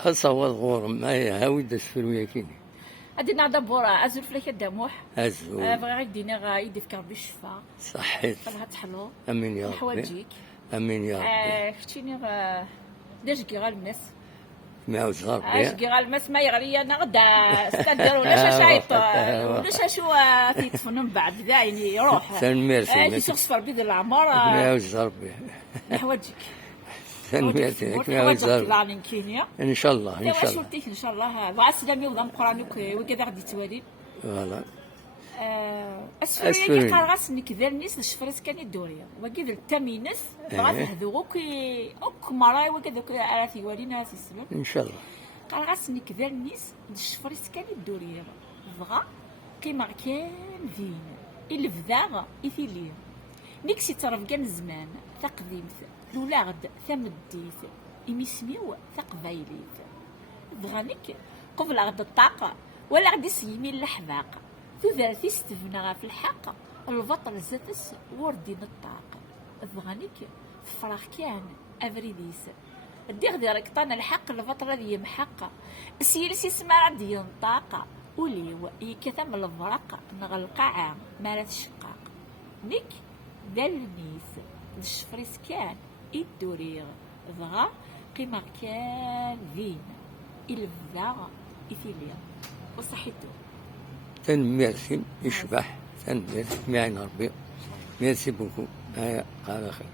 أصور غور ما هاوي داس فرويا كيني أدينا دبورة أزول فلك الدموح أزول بغا غيدينا غايدي في كربي الشفا صحيت فلها تحلو أمين يا ربي حواجيك أمين يا ربي كتيني داش كي غالمس ما وش غربي اش كي غالمس ما يغري انا غدا استدر ولا شايط ولا شو تيتفن من بعد داين يروح سنميرسي صفر بيد العمر ما وش غربي حواجيك سنميرسي ما وش غربي كينيا إن شاء الله إن شاء الله إن شاء الله بغا السلامي وضم قرانك وكذا غادي توالي فوالا أسفل قال غاس انك ذا الناس الشفرات كان الدوريه وكذا التامينس بغا تهذو اوك مراي وكذا على ثوالينا السلام ان شاء الله قال غاس انك ذا الناس الشفرات كان الدوريه بغا كيما كان فين اللي فذا يثيلي نيكسي تعرف كان الزمان تقديمت لولا غد ثمديت يمسميو ثقبايليت بغانيك قبل غد الطاقه ولا غدي سيمي الحذاق ذاتي استفنا في الحق البطل زاتس وردين الطاقة بغانيك فراغ كان افريديس الديغ دي ركطان الحق البطل هذه يمحق السيلسي سما عندي ينطاق وليو يكثم الفرق نغلقع ما لا تشقاق نيك دالنيس الشفريس كان الدوريغ ضغا قيمة كان ذين الفذاغ إثيليا وصحيتو ميرسي يشبح ميرسي معين ربي ميرسي بوكو قال خير.